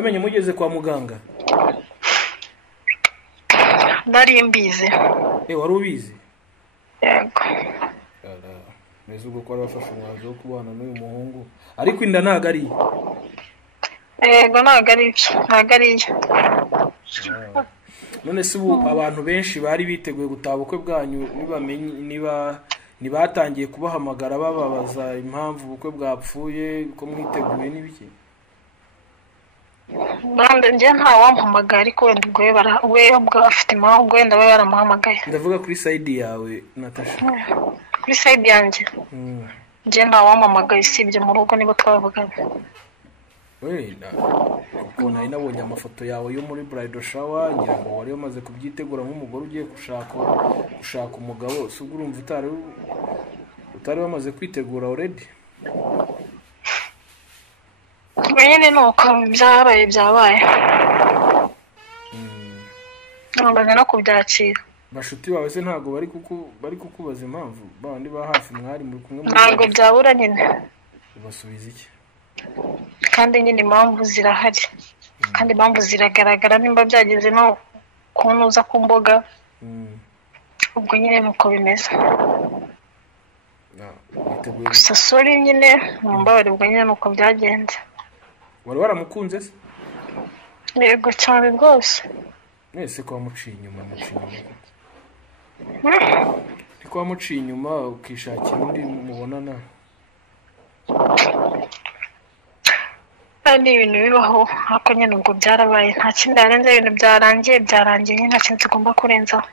wamenye mugeze kwa muganga? Nari mbizi. Wari ubizi? Yego. Neza ubwo ko bafashe umwanzuro wo kubana n'uyu muhungu, ariko inda ntago ari iye. Yego ntago ari iye. None se ubu abantu benshi bari biteguye gutaha ubukwe bwanyu nibatangiye kubahamagara bababaza impamvu ubukwe bwapfuye, ko mwiteguye n'ibiki? Bande nje nta wampamagaye, ariko wenda ubwo we ubwo afite impamvu wenda we baramuhamagaye. Ndavuga kuri side yawe Natasha. Kuri side yanjye nje nta wampamagaye, sibye mu rugo nibo twavuganye. Kuko nari nabonye amafoto yawe yo muri bridal shower, ngira ngo wari wamaze kubyitegura nk'umugore ugiye gushaka umugabo. Se ubwo urumva utari wamaze kwitegura already? Nyine nuko byabaye. Ntabwo no kubyakira. Bashuti bawe se ntago bari kukubaza impamvu? Bandi ba hafi mwari muri kumwe? Ntabwo byabura nyine. Ubasubiza iki? Kandi nyine impamvu zirahari, kandi impamvu ziragaragara, nimba byageze no kunuza ku mboga. Ubwo nyine nuko bimeze. Gusa sorry nyine mumbabarire, ubwo nyine nuko byagenze. Wari waramukunze se? Yego cyane rwose. Nese ko wamuciye inyuma Niko wamuciye inyuma ukishakira undi mubonana? Ni ibintu bibaho, ariko nyine ubwo byarabaye, nta kindi yarenze, ibintu byarangiye nyine, nta kintu tugomba kurenzaho.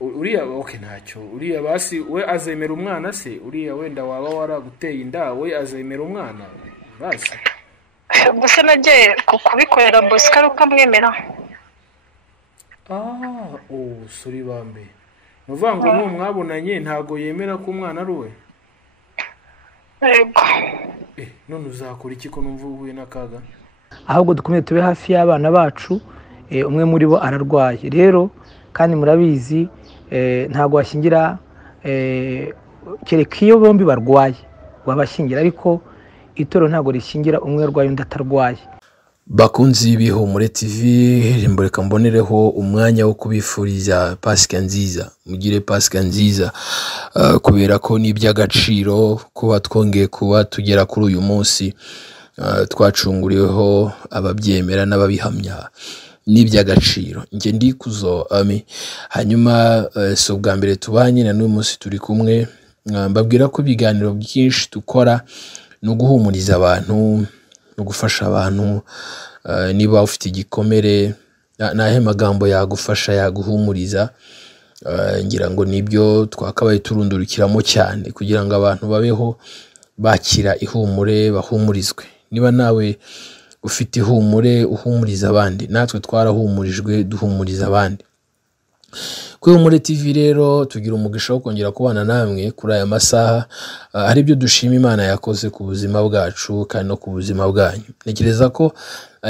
Uriya ntacyo, uriya basi we azemera umwana se? Uriya wenda waba waraguteye inda, we azemera umwana basi? Gusa nagiye kubikorera Bosco ukamwemera. Sorry bambe. Nuvuga ngo mwabonanye ntago yemera ko umwana ari we? Yego. None uzakora iki ko numva uhuye n'akaga? Ahubwo dukomeye tube hafi y'abana bacu, umwe muri bo ararwaye. Rero kandi murabizi ntago washingira kereka iyo bombi barwaye wabashingira, ariko itoro ntago rishingira umwe arwaye undi atarwaye. Bakunzi y'Ihumure TV, reka mbonereho umwanya wo kubifuriza Pasika nziza. Mugire Pasika nziza, kubera ko ni iby'agaciro kuba twongeye kuba tugera kuri uyu munsi, twacunguriweho ababyemera n'ababihamya. Ni iby'agaciro. Nge ndikuzo hanyuma so bwa mbere tubanye na n'uyu munsi turi kumwe, mbabwira ko ibiganiro byinshi dukora no guhumuriza abantu, no gufasha abantu. Niba ufite igikomere, nahe magambo yagufasha yaguhumuriza, ngira ngo nibyo twakabaye turundurukiramo cyane, kugira ngo abantu babeho bakira ihumure, bahumurizwe. Niba nawe ufite ihumure, uhumuriza abandi. Natwe twarahumurijwe, duhumuriza abandi. Kuri Ihumure TV rero tugira umugisha wo kongera kubana namwe kuri aya masaha. Hari ibyo dushima Imana yakoze ku buzima bwacu kandi no ku buzima bwanyu. Ntekereza ko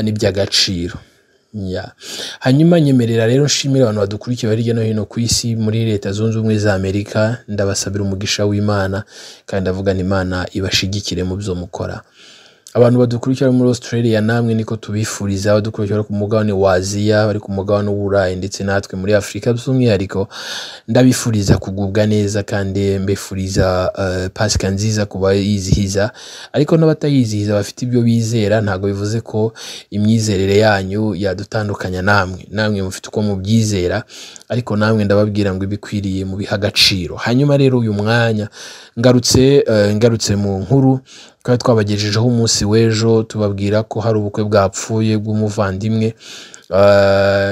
ni iby'agaciro. Hanyuma nyemerera rero nshimira abantu badukurikiye hirya no hino ku isi, muri Leta Zunze Ubumwe za Amerika. Ndabasabira umugisha w'Imana kandi ndavuga Imana ibashigikire mu byo mukora. Abantu badukurikira muri Australia namwe niko tubifuriza, abadukurikira ku mugabane wa Aziya, bari ku mugabane w'Uburayi ndetse natwe muri Afrika by'umwihariko, ndabifuriza kugubwa neza kandi mbifuriza Pasika nziza kuba yizihiza. Ariko n'abatayizihiza bafite ibyo bizera, ntago bivuze ko imyizerere yanyu yadutandukanya namwe mufite uko mubyizera, ariko namwe ndababwira ngo ibikwiriye mu biha agaciro. Hanyuma rero uyu mwanya ngarutse mu nkuru kandi twabagejejeho umunsi w'ejo, tubabwira ko hari ubukwe bwapfuye bw'umuvandimwe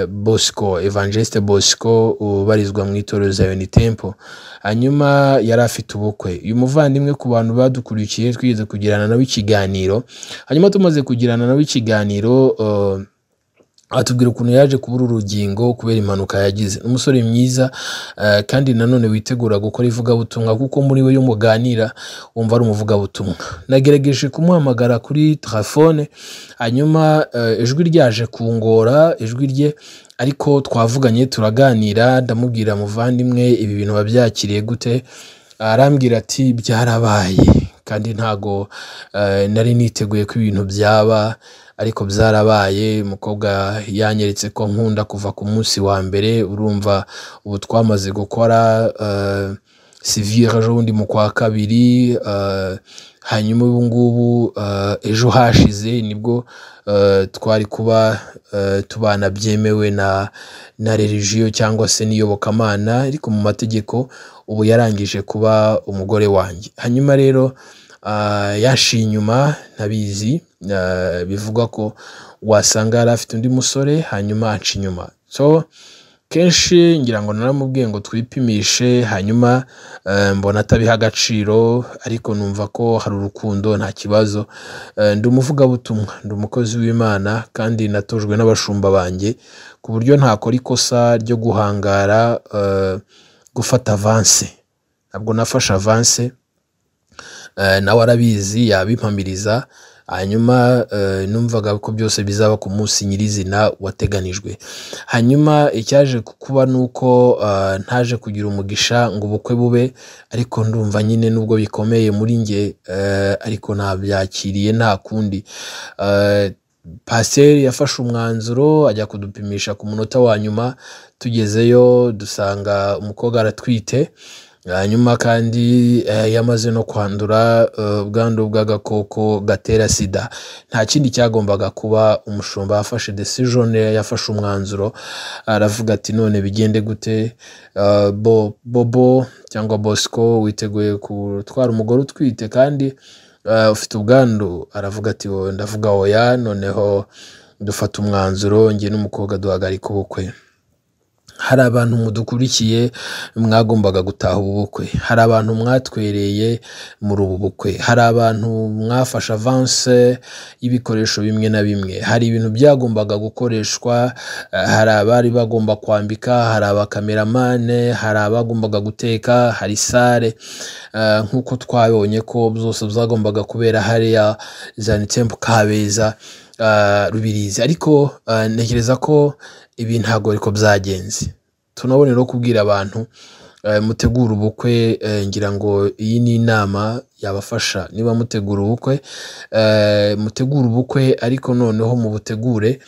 Bosco, Evangeliste Bosco, ubarizwa mu itorero Zion Temple. Hanyuma yari afite ubukwe. Uyu muvandimwe, ku bantu badukurikiye, twigeze kugirana nawe ikiganiro. Hanyuma tumaze kugirana nawe ikiganiro, atubwira ukuntu yaje kubura urugingo kubera impanuka yagize. Umusore mwiza kandi nanone witegura gukora ivugabutumwa, kuko muri we yo muganira wumva ari umuvugabutumwa. Nagerageje kumuhamagara kuri telefone, hanyuma ijwi ryaje kungora, ijwi rye, ariko twavuganye turaganira, ndamubwira muvandimwe ibi bintu babyakiriye gute. Arambwira ati byarabaye kandi ntago nari niteguye ko ibintu byaba, ariko byarabaye. Umukobwa yanyeretse ko nkunda kuva ku munsi wa mbere, urumva ubu twamaze gukora civile ejo bundi mu kwa kabiri, hanyuma ubu ngubu ejo hashize nibwo twari kuba tubana byemewe na religiyo cyangwa se n'iyobokamana, ariko mu mategeko ubu yarangije kuba umugore wanjye. Hanyuma rero yashiye inyuma, ntabizi, bivuga ko wasanga yari afite undi musore hanyuma aca inyuma. So kenshi ngira ngo naramubwiye ngo twipimishe, hanyuma mbona atabiha agaciro, ariko numva ko hari urukundo nta kibazo. Ndi umuvugabutumwa, ndi umukozi w'Imana, kandi natojwe n'abashumba banjye ku buryo ntakora ikosa ryo guhangara gufata avance. Ntabwo nafashe avance, nawe arabizi yabimpamiriza, hanyuma numvaga ko byose bizaba ku munsi nyirizina wateganijwe. Hanyuma icyaje kuba nuko ntaje kugira umugisha ngo ubukwe bube, ariko ndumva nyine nubwo bikomeye muri nge, ariko nabyakiriye nta kundi. Pasiteri yafashe umwanzuro ajya kudupimisha ku munota wa nyuma, tugezeyo dusanga umukobwa aratwite, hanyuma kandi yamaze no kwandura ubwandu bw'agakoko gatera sida. Nta kindi cyagombaga kuba. Umushumba yafashe decision, yafashe umwanzuro, aravuga ati none bigende gute? Bobo cyangwa Bosco witeguye gutwara umugore utwite kandi ufite ubwandu? Aravuga ati ndavuga oya. Noneho dufata umwanzuro, njye n'umukobwa duhagarika ubukwe. Hari abantu mudukurikiye mwagombaga gutaha ubu bukwe, hari abantu mwatwereye muri ubu bukwe, hari abantu mwafashe avance y'ibikoresho bimwe na bimwe, hari ibintu byagombaga gukoreshwa, hari abari bagomba kwambika, hari abakameramane, hari abagombaga guteka, hari sale, nk'uko twabonye ko byose byagombaga kubera hariya Zion Temple Kabeza, Rubirizi. Ariko ntekereza ko ibi ntago ariko byagenze. Tunabonera no kubwira abantu mutegura ubukwe, ngira ngo iyi ni inama yabafasha. Niba mutegura ubukwe, mutegura ubukwe, ariko noneho mu butegure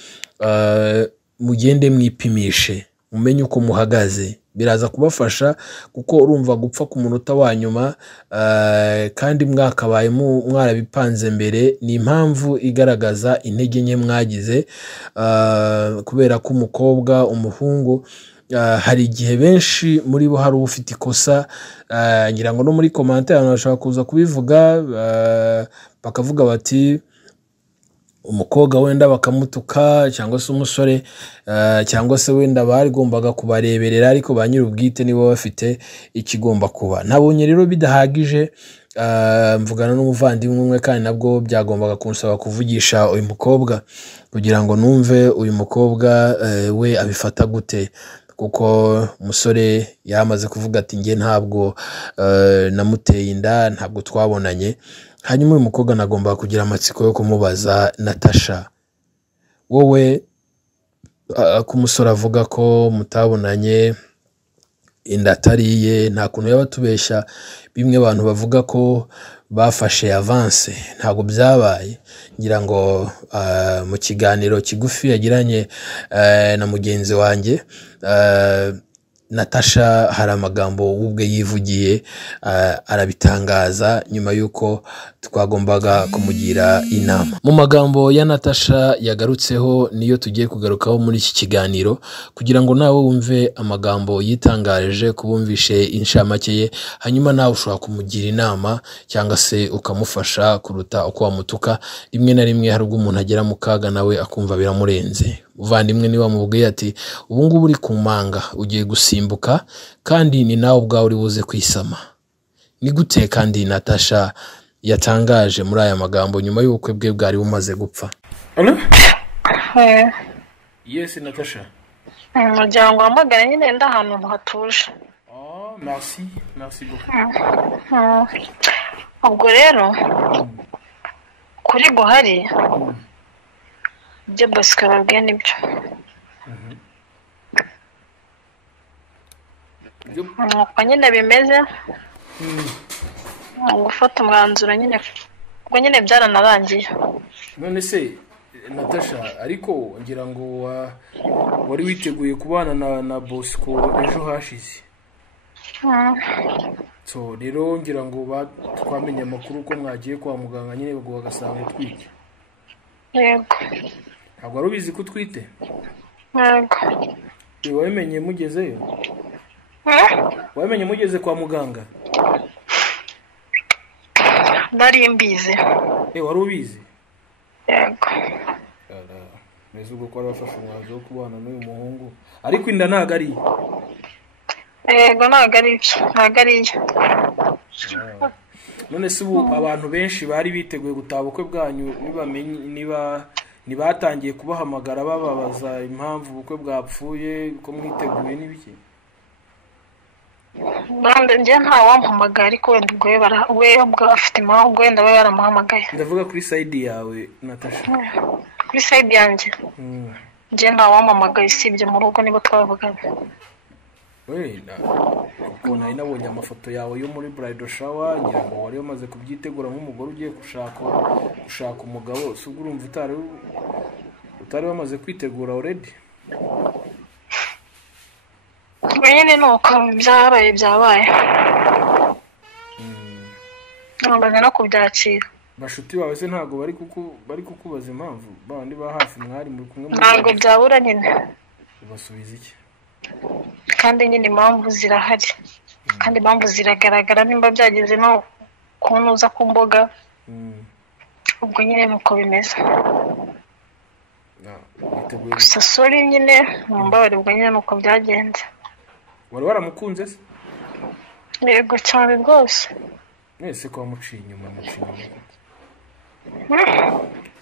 mugende mwipimishe, mumenye uko muhagaze. Biraza kubafasha, kuko urumva gupfa ku munota wa nyuma kandi mwakabaye mwarabipanze mbere, ni impamvu igaragaza intege nke mwagize, kubera ko umukobwa, umuhungu, hari igihe benshi muri bo hari ufite ikosa. Ngira ngo no muri commentaire abantu bashaka kuza kubivuga, bakavuga bati umukobwa wenda bakamutuka, cyangwa se umusore, cyangwa se wenda bagombaga kubareberera, ariko ba nyir'ubwite nibo bafite ikigomba kuba. Nabonye rero bidahagije, mvugana n'umuvandimwe umwe, kandi nabwo byagombaga kunsaba kuvugisha uyu mukobwa kugira ngo numve uyu mukobwa we abifata gute, kuko umusore yamaze kuvuga ati njye ntabwo namuteye inda, ntabwo twabonanye. Hanyuma uyu mukobwa nagomba kugira amatsiko yo kumubaza, Natasha, wowe ko umusore avuga ko mutabonanye, inda atariye, nta kuntu yaba tubeshya bimwe abantu bavuga ko bafashe avance, ntabwo byabaye. Ngira ngo mu kiganiro kigufi yagiranye na mugenzi wanjye Natasha, hari amagambo ubwe yivugiye, arabitangaza nyuma yuko twagombaga kumugira inama. Mu magambo ya Natasha yagarutseho niyo tugiye kugarukaho muri iki kiganiro, kugira ngo nawe wumve amagambo yitangaje, kubumvishe inshamake ye, hanyuma nawe ushobora kumugira inama cyangwa se ukamufasha kuruta uko wamutuka. Rimwe na rimwe hari ubwo umuntu agera mu kaga nawe akumva biramurenze. Uvandimwe niba mubwiye ati ubu ngubu uri ku manga, ugiye gusimbuka, kandi ni nawe ubwawe uri buze kwisama, ni gute kandi Natasha yatangaje muri aya magambo nyuma y'ubukwe bwe bwari bumaze gupfa? Yes, Natasha. Umuryango wamagana nyine nda ahantu hatuje. Merci beaucoup. Ubwo rero kuri guhari ibyo Bosco babwiye nibyo. Nuko nyine bimeze, gufata umwanzuro nyine, ubwo nyine byaranarangiye. None se Natasha ariko ngira ngo wari witeguye kubana na Bosco ejo hashize. So rero ngira ngo twamenye amakuru ko mwagiye kwa muganga nyine baguha gasanga utwite. Yego. Ntabwo wari ubizi ko utwite? Yego. Wamenye mugezeyo? Wamenye mugeze kwa muganga? Nari mbizi. Wari ubizi? Yego. Neza ubwo ko arafasha umwanzuro wo kubana n'uyu muhungu. Ariko inda ntago ari. Yego ntago ari. None se ubu abantu benshi bari biteguye gutaha ubukwe bwanyu nibatangiye kubahamagara bababaza impamvu ubukwe bwapfuye ko mwiteguye n'ibiki? Bande nje nta wampamagaye ariko wenda ubwo we afite impamvu wenda we yaramuhamagaye. Ndavuga kuri side yawe Natasha. Kuri side yanjye. Nje nta wampamagaye sibye mu rugo nibo twavuganye. Kuko nari nabonye amafoto yawe yo muri bridal shower ngira ngo wari umaze kubyitegura nk'umugore ugiye gushaka umugabo. Se urumva utari wamaze kwitegura already? Nyine nuko byabaye. Ntabwo no kubyakira. Bashuti bawe se ntago bari kukubaza impamvu bandi ba hafi mwari muri kumwe? Ntabwo byabura nyine. Basubiza iki? Kandi nyine impamvu zirahari. Kandi impamvu ziragaragara nimba byageze no kunuza ku mboga. Ubwo nyine nuko bimeze. Gusa sorry nyine mumbabarira ubwo nyine nuko byagenze. Wari waramukunze se? Yego cyane rwose. Nese ko wamuciye inyuma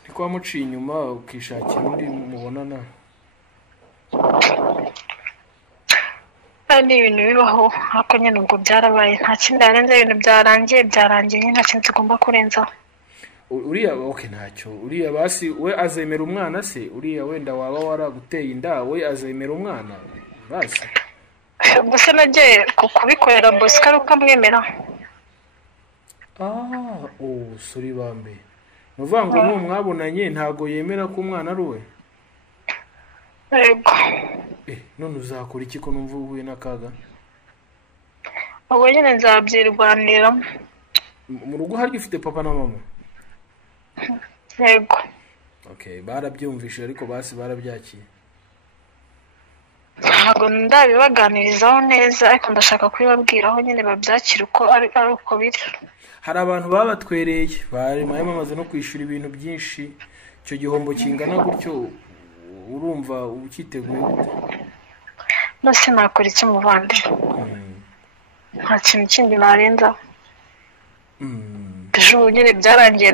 Niko wamuciye inyuma ukishakira undi mubonana? Ni ibintu bibaho ariko nyine ubwo byarabaye nta kindi yarenze ibintu byarangiye nyine nta kintu tugomba kurenzaho. Uriya ntacyo uriya basi we azemera umwana se? Uriya wenda waba waraguteye inda we azemera umwana basi? Gusa nagiye kubikorera Bosco aruko amwemera. Sorry bambe. Nuvuga ngo mwabonanye ntago yemera ko umwana ari we? Yego. None uzakora iki ko numva uhuye n'akaga? Ubwo nyine nzabyirwaniramo. Mu rugo hari ufite papa na mama? Yego. Barabyumvishe ariko basi barabyakiye? Ntabwo ndabibaganirizaho neza ariko ndashaka kubibabwiraho nyine babyakira uko ari uko biri. Hari abantu babatwereye bamaze no kwishyura ibintu byinshi, icyo gihombo kingana gutyo urumva ukiteguye gute? Nose nakora iki muvande? Nta kintu kindi narenza. Ejo nyine byarangiye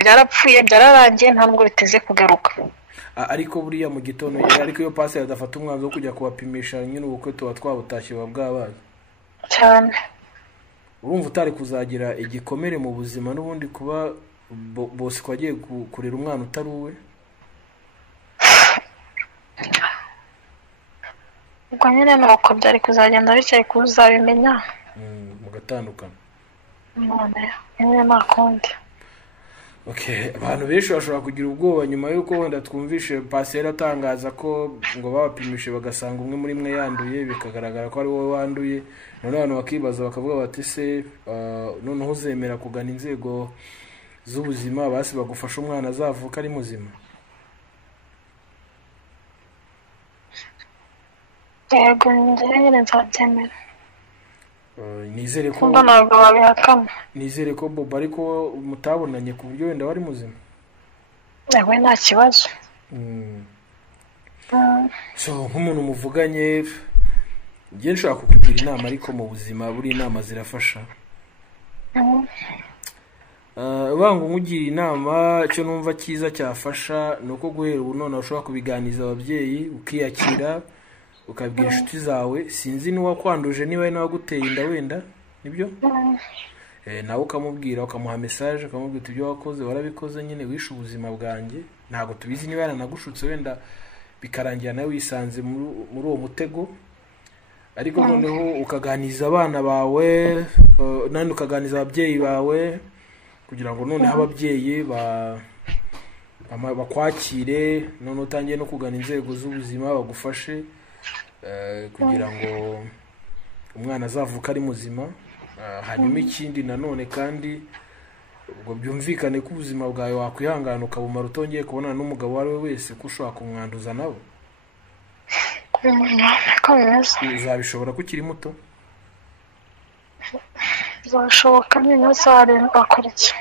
byarapfuye byararangiye nta nubwo biteze kugaruka. Ariko buriya mu gitondo ariko iyo pasi adafata umwanzuro wo kujya kubapimisha nyine ubukwe tuba twabutashye bwabaye cyane. Urumva utari kuzagira igikomere mu buzima n'ubundi kuba Bosco agiye kurera umwana utari uwe? Ubwo nyine nuko byari kuzagenda bicaye kuzabimenya mugatandukana. Nyine nakundi. Abantu benshi bashobora kugira ubwoba nyuma yuko wenda twumvishe paseri atangaza ko ngo babapimishe bagasanga umwe muri mwe yanduye bikagaragara ko ari wowe wanduye. None abantu bakibaza bakavuga bati se noneho uzemera kugana inzego z'ubuzima basi bagufasha umwana azavuka ari muzima? Yego nyine nzabyemera. Nizere ko ntabwo babihakana. Nizere ko Bobo ariko mutabonanye ku buryo wenda wari muzima? Nawe nta kibazo. So nk'umuntu muvuganye ngiye nshaka kukugira inama ariko mu buzima buri inama zirafasha. Bangu nkugira inama cyo numva cyiza cyafasha nuko guhera ubu none ushobora kubiganiza ababyeyi ukiyakira ukabwira inshuti zawe. Sinzi niba kwanduje niba ari nawe guteye inda wenda nibyo? Nawe ukamubwira ukamuha message ukamubwira ibyo wakoze warabikoze nyine wishe ubuzima bwanjye. Ntago tubizi niba yaranagushutse wenda bikarangira nawe wisanze muri uwo mutego. Ariko noneho ukaganiza abana bawe nandi ukaganiza ababyeyi bawe kugira ngo noneho ababyeyi bakwakire none utangiye no kugana inzego z'ubuzima bagufashe kugira ngo umwana azavuka ari muzima. Hanyuma ikindi nanone kandi ubwo byumvikane ko ubuzima bwawe wakwihangana ukabumara utongeye kubonana n'umugabo uwo ari we wese ko ushobora kumwanduza nawe. Uzabishobora ko ukiri muto? Bizashoboka nyine uzaremba akora iki.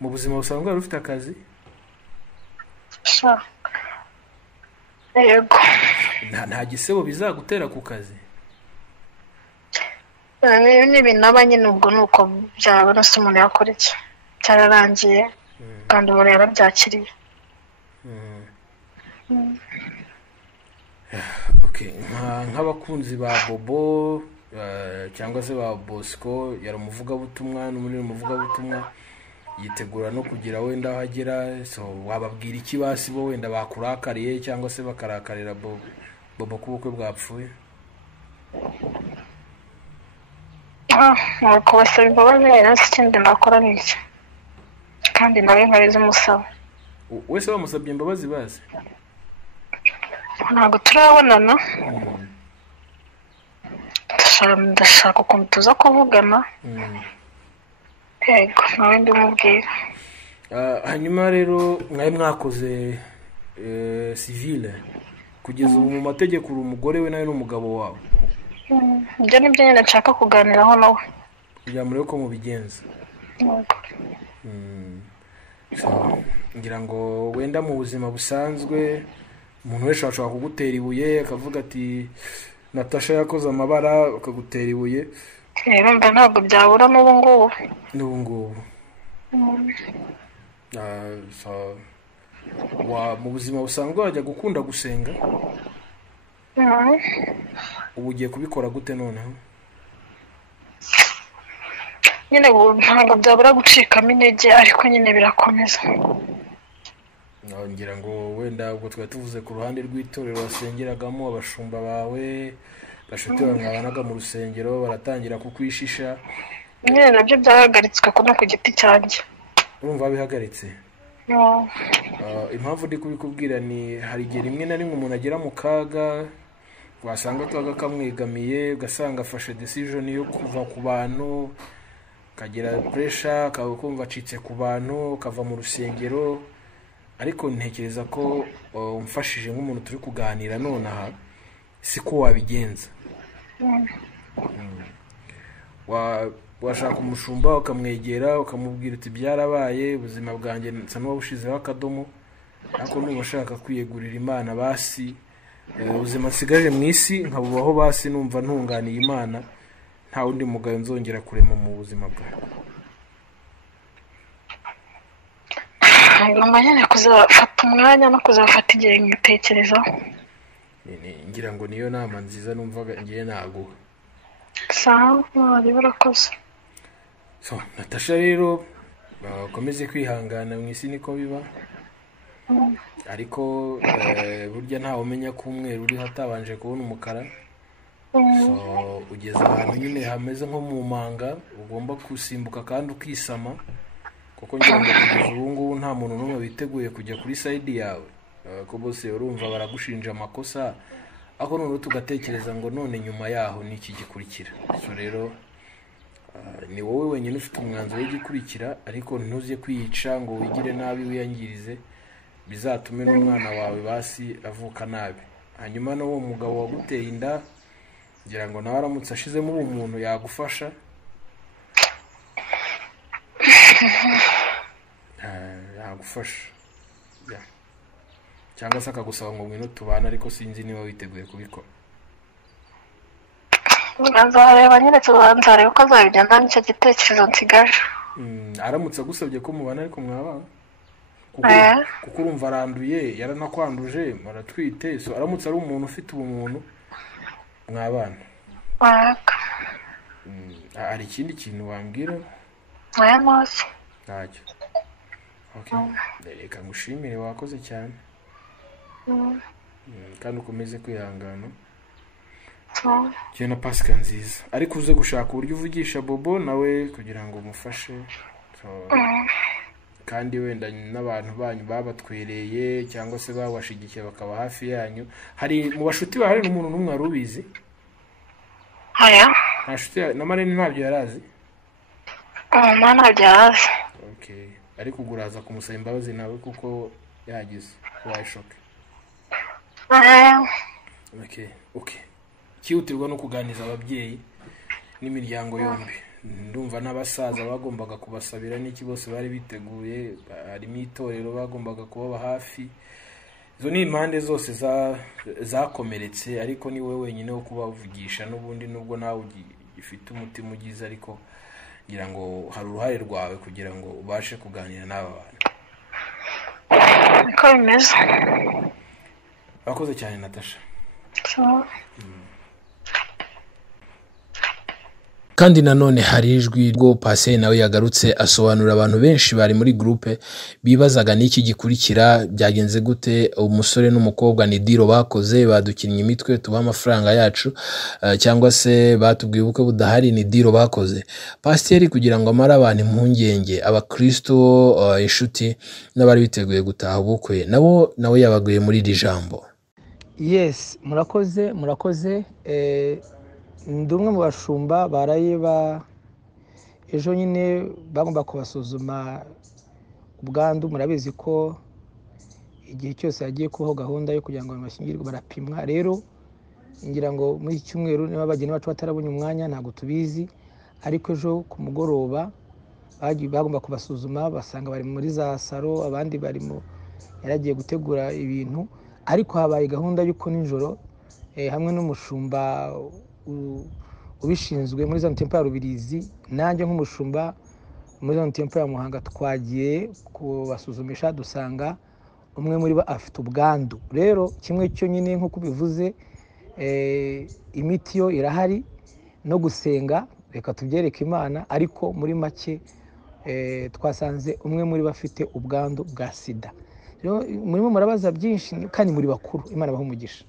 Mu buzima busanzwe wari ufite akazi? Yego. Nta gisebo bizagutera ku kazi? N'ibinaba nyine ubwo ni uko byaba se umuntu yakora iki, cyararangiye kandi umuntu yarabyakiriye. Nk'abakunzi ba Bobo cyangwa se ba Bosco yari umuvugabutumwa n'umunini umuvugabutumwa yitegura no kugira wenda aho agera, so wababwira iki basi bo wenda bakurakariye cyangwa se bakarakarira Bobo ku bukwe bwapfuye? Nuko basaba imbabazi rero ikindi nakora ni iki kandi nawe nkariza umusaba. Wese bamusabye imbabazi bazi? Ntabwo turabonana, ndashaka ukuntu tuza kuvugana. Yego nawe ndimubwira. Hanyuma rero mwari mwakoze civile kugeza ubu mu mategeko uri umugore we nawe n'umugabo wawe? Ibyo ni byo nyine nshaka kuganiraho nawe kugira murebe ko mubigenza. Ngira ngo wenda mu buzima busanzwe umuntu wese ashobora kugutera ibuye akavuga ati Natasha yakoze amabara akagutera ibuye. Mba ntabwo byabura n'ubu ngubu. Mu buzima busanzwe wajya gukunda gusenga? Ubu ugiye kubikora gute noneho? Nyine ntabwo byabura gucikamo intege ariko nyine birakomeza. Ngira ngo wenda ubwo twari tuvuze ku ruhande rw'itorero wasengeragamo abashumba bawe bashuti bawe mwabanaga mu rusengero baratangira kukwishisha. Nyine nabyo byahagaritswe ko no ku giti cyanjye. Urumva bihagaritse? Impamvu ndi kubikubwira ni hari igihe rimwe na rimwe umuntu agera mu kaga wasanga akaga kamwegamiye ugasanga afashe decision yo kuva ku bantu kagira pressure kumva acitse ku bantu kava mu rusengero. Ariko ntekereza ko umfashije nk'umuntu turi kuganira none aha siko wabigenza. Washaka umushumba ukamwegera ukamubwira uti byarabaye ubuzima bwanjye nsa n'uwabushizeho akadomo ariko nuba ushaka kwiyegurira Imana basi ubuzima nsigaje mu isi nkabubaho basi numva ntunganiye Imana nta wundi mugayo nzongera kurema mu buzima bwawe. Ngomba nyine kuzafata umwanya no kuzafata igihe ngitekerezaho. Ngira ngo niyo nama nziza numvaga ngiye naguha. Sawa, birakoze. So Natasha rero bakomeze kwihangana mu isi niko biba. Ariko burya ntawe umenya ko umweru uri hatabanje kubona umukara. So ugeze ahantu nyine hameze nko mu manga ugomba kusimbuka kandi ukisama kuko ngira ngo kugeza ubu ngubu nta muntu n'umwe witeguye kujya kuri side yawe ko bose urumva baragushinja amakosa ako none tugatekereza ngo none nyuma yaho niki gikurikira. So rero ni wowe wenyine ufite umwanzuro w'igikurikira ariko ntuze kwiyica ngo wigire nabi wiyangirize bizatume n'umwana wawe basi avuka nabi. Hanyuma no uwo mugabo waguteye inda ngira ngo nawe aramutse ashizemo umuntu yagufasha yagufasha cyangwa se akagusaba ngo ngwino tubana ariko sinzi niba witeguye kubikora. Nzareba nyine tubanzareba uko azabigenda nicyo gitekerezo nsigaje. Aramutse agusabye ko mubana ariko mwabana kuko urumva aranduye yaranakwanduje maratwite. So aramutse ari umuntu ufite ubumuntu mwabana. Hari ikindi kintu wambwira? Mose ntacyo. Reka ngushimire wakoze cyane kandi ukomeze kwihangana. Cyane Pasika nziza ariko uze gushaka uburyo uvugisha Bobo nawe kugira ngo umufashe. kandi wenda n'abantu banyu babatwereye cyangwa se babashigikiye bakaba hafi yanyu. Hari mu bashuti bahari n'umuntu n'umwe wari ubizi? Oya. Nta shuti na Marene ntabyo yarazi? Ntabyo yarazi. Okay. Ariko uguraza kumusaba imbabazi nawe kuko yagize wayishoke. Okay. Kihutirwa no kuganiza ababyeyi n'imiryango yombi. Ndumva n'abasaza bagombaga kubasabira n'iki bose bari biteguye, harimo itorero bagombaga kubaba hafi. Izo ni impande zose zakomeretse, ariko ni wowe wenyine wo kubavugisha n'ubundi nubwo nawe ugifite umutima ugize, ariko ngira ngo hari uruhare rwawe kugira ngo ubashe kuganira n'aba bantu. Niko bimeze. Bakoze cyane Natasha. Kandi nanone hari ijwi rwo Pase nawe yagarutse asobanura abantu benshi bari muri groupe bibazaga n'iki gikurikira, byagenze gute umusore n'umukobwa ni diro bakoze, badukinnye imitwe tuba amafaranga yacu, cyangwa se batubwiye ubukwe budahari ni diro bakoze. Pasiteri kugira ngo amara abantu impungenge, abakristo, inshuti n'abari biteguye gutaha ubukwe, nawe yabaguye muri iri jambo. Yes, murakoze. Ndi umwe mu bashumba baraye ejo nyine bagomba kubasuzuma ubwandu. Murabizi ko igihe cyose yagiye kubaho gahunda yo kugira ngo bashyingirwe barapimwa. Rero ngira ngo muri iki cyumweru niba abageni bacu batarabonye umwanya ntabwo tubizi, ariko ejo ku mugoroba bagomba kubasuzuma basanga bari muri za saro, abandi barimo yaragiye gutegura ibintu, ariko habaye gahunda y'uko nijoro hamwe n'umushumba ubishinzwe muri zone tempo ya Rubirizi, nanjye nk'umushumba muri zone tempo ya Muhanga twagiye kubasuzumisha dusanga umwe muri bo afite ubwandu. Rero kimwe cyo nyine nk'uko bivuze, imiti yo irahari no gusenga, reka tubyereke Imana, ariko muri make twasanze umwe muri bo afite ubwandu bwa sida. Rero murimo murabaza byinshi kandi muri bakuru, Imana ibahe umugisha.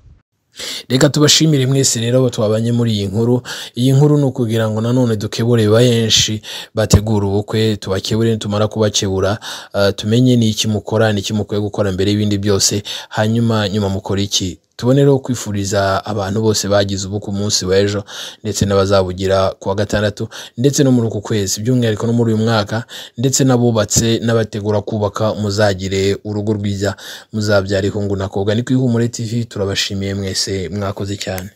Reka tubashimire mwese rero abo twabanye muri iyi nkuru. Iyi nkuru ni ukugira ngo nanone dukebure benshi bategura ubukwe, tubakebure nitumara kubakebura tumenye ni iki mukora, ni iki mukwiye gukora mbere y'ibindi byose, hanyuma nyuma mukora iki. Tubonereho kwifuriza abantu bose bagize ubukwe umunsi w'ejo ndetse n'abazabugira kuwa gatandatu ndetse no muri uku kwezi, by'umwihariko no muri uyu mwaka, ndetse n'abubatse n'abategura kubaka muzagire urugo rwiza, muzabyara ihungu na kobwa. Ni ku Ihumure TV turabashimiye mwese, mwakoze cyane.